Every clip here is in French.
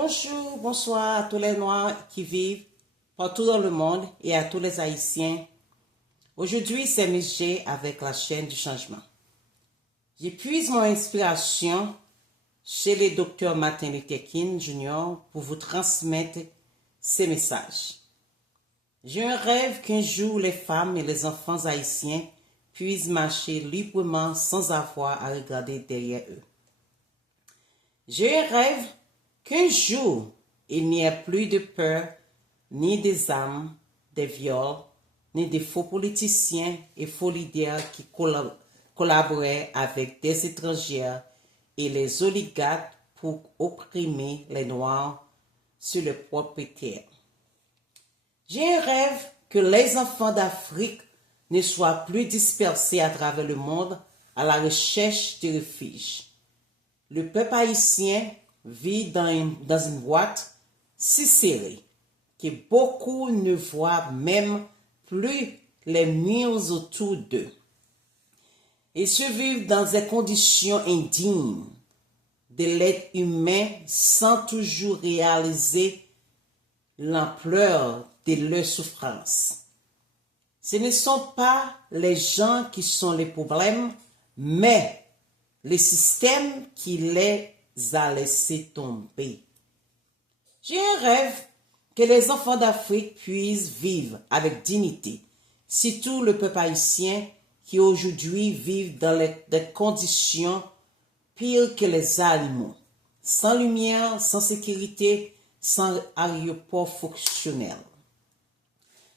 Bonjour, bonsoir à tous les Noirs qui vivent partout dans le monde et à tous les Haïtiens. Aujourd'hui, c'est Miss J avec la chaîne du changement. J'épuise mon inspiration chez le docteur Martin Luther King Jr. pour vous transmettre ces messages. J'ai un rêve qu'un jour les femmes et les enfants haïtiens puissent marcher librement sans avoir à regarder derrière eux. J'ai un rêve qu'un jour, il n'y ait plus de peur, ni des armes, des viols, ni des faux politiciens et faux leaders qui collaboraient avec des étrangères et les oligarques pour opprimer les Noirs sur leur propre terre. J'ai un rêve que les enfants d'Afrique ne soient plus dispersés à travers le monde à la recherche de refuge. Le peuple haïtien vit dans une boîte si serrée que beaucoup ne voient même plus les murs autour d'eux. Ils survivent dans des conditions indignes de l'être humain sans toujours réaliser l'ampleur de leur souffrance. Ce ne sont pas les gens qui sont les problèmes, mais le système qui les a laissés tomber. J'ai un rêve que les enfants d'Afrique puissent vivre avec dignité, surtout le peuple haïtien qui aujourd'hui vit dans des conditions pires que les animaux, sans lumière, sans sécurité, sans aéroport fonctionnel.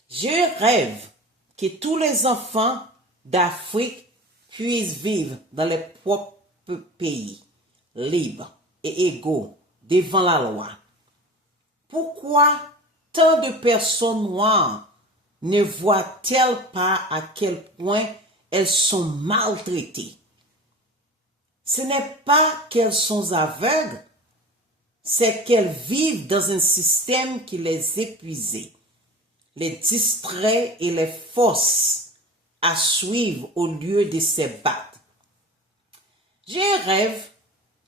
J'ai un rêve que tous les enfants d'Afrique puissent vivre dans leur propre pays, libres et égaux devant la loi. Pourquoi tant de personnes noires ne voient-elles pas à quel point elles sont maltraitées? Ce n'est pas qu'elles sont aveugles, c'est qu'elles vivent dans un système qui les épuise, les distrait et les force à suivre au lieu de se battre. J'ai un rêve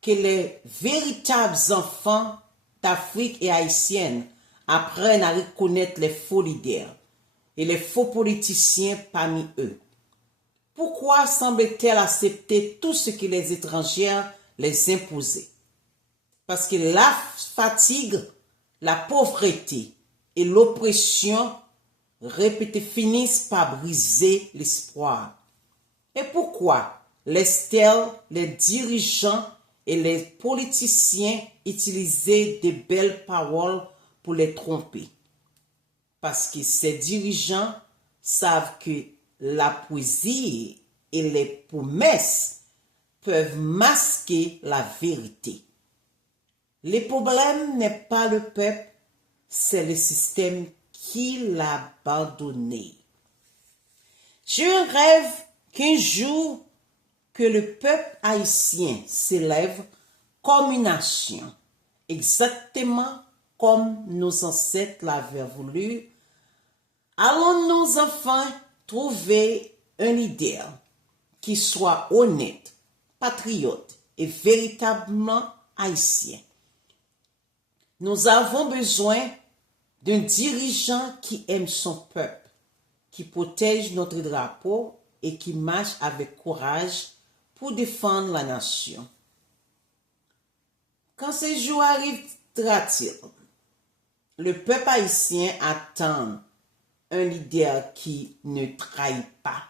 que les véritables enfants d'Afrique et haïtienne apprennent à reconnaître les faux leaders et les faux politiciens parmi eux. Pourquoi semblent-elles accepter tout ce que les étrangères les imposaient? Parce que la fatigue, la pauvreté et l'oppression répétées finissent par briser l'espoir. Et pourquoi laissent-elles les dirigeants et les politiciens utiliser de belles paroles pour les tromper? Parce que ces dirigeants savent que la poésie et les promesses peuvent masquer la vérité. Le problème n'est pas le peuple, c'est le système qui l'a abandonné. Je rêve qu'un jour que le peuple haïtien s'élève comme une nation, exactement comme nos ancêtres l'avaient voulu. Allons-nous enfin trouver un leader qui soit honnête, patriote et véritablement haïtien? Nous avons besoin d'un dirigeant qui aime son peuple, qui protège notre drapeau et qui marche avec courage pour défendre la nation. Quand ce jour arrivera-t-il? Le peuple haïtien attend un leader qui ne trahit pas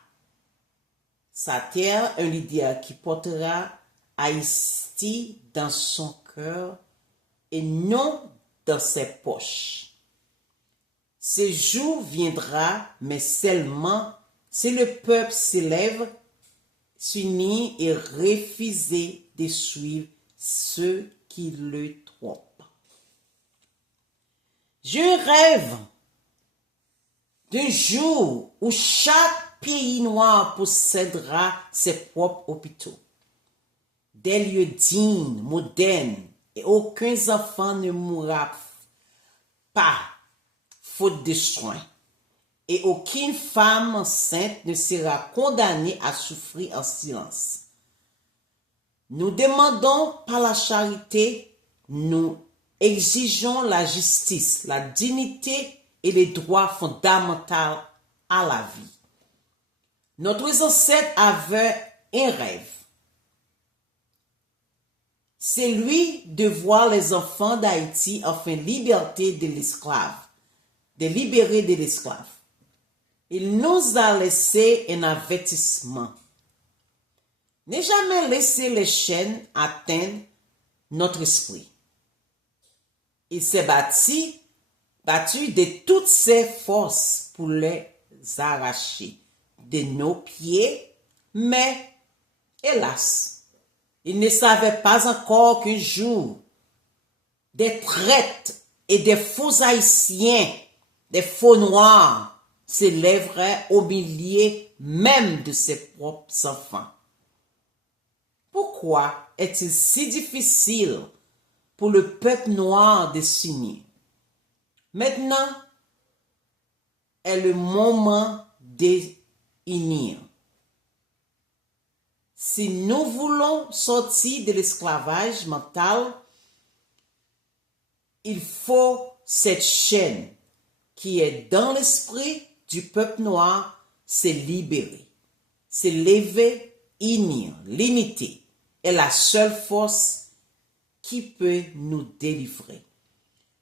sa terre, un leader qui portera Haïti dans son cœur et non dans ses poches. Ce jour viendra, mais seulement si le peuple s'élève, s'unit et refuser de suivre ceux qui le trompent. Je rêve d'un jour où chaque pays noir possédera ses propres hôpitaux, des lieux dignes, modernes, et aucun enfant ne mourra pas faute de soins, et aucune femme enceinte ne sera condamnée à souffrir en silence. Nous demandons par la charité, nous exigeons la justice, la dignité et les droits fondamentaux à la vie. Notre ancêtre avait un rêve. C'est lui de voir les enfants d'Haïti enfin liberté de l'esclave, de libérer de l'esclave. Il nous a laissé un avertissement. Ne jamais laisser les chaînes atteindre notre esprit. Il s'est battu de toutes ses forces pour les arracher de nos pieds, mais hélas, il ne savait pas encore qu'un jour, des traîtres et des faux haïtiens, des faux noirs s'élèveraient au milieu même de ses propres enfants. Pourquoi est-il si difficile pour le peuple noir de s'unir? Maintenant est le moment d'unir. Si nous voulons sortir de l'esclavage mental, il faut cette chaîne qui est dans l'esprit du peuple noir se libérer, se lever, unir. L'unité est la seule force qui peut nous délivrer.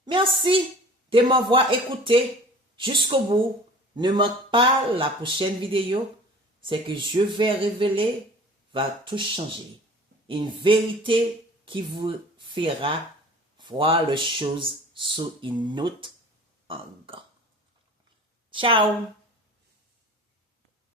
Merci de m'avoir écouté jusqu'au bout. Ne manque pas la prochaine vidéo. C'est que je vais révéler va tout changer. Une vérité qui vous fera voir les choses sous une autre angle. Ciao!